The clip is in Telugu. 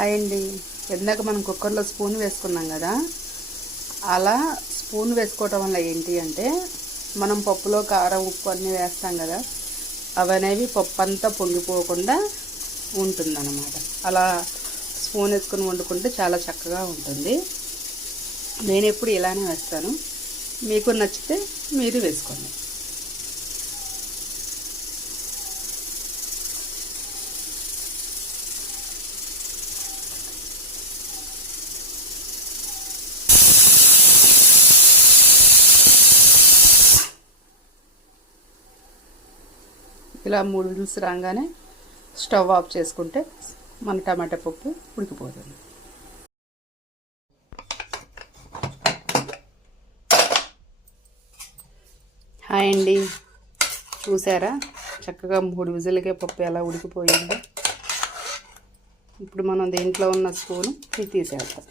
అండి ఇందాక మనం కుక్కర్లో స్పూన్ వేసుకున్నాం కదా, అలా స్పూన్ వేసుకోవటం వల్ల ఏంటి అంటే మనం పప్పులో కారం ఉప్పు అన్నీ వేస్తాం కదా, అవనేవి పప్పు అంతా పొంగిపోకుండా ఉంటుందన్నమాట. అలా స్పూన్ వేసుకొని వండుకుంటే చాలా చక్కగా ఉంటుంది. నేను ఎప్పుడు ఇలానే వేస్తాను, మీకు నచ్చితే మీరు వేసుకోండి. ఇలా 3 విజిల్స్ రాగానే స్టవ్ ఆఫ్ చేసుకుంటే మన టమాటా పప్పు ఉడికిపోతుంది. హాయ్ అండి, చూసారా చక్కగా 3 విజిల్కే పప్పు ఎలా ఉడికిపోయిందో. ఇప్పుడు మనం దీంట్లో ఉన్న స్పూను తీసేద్దాం.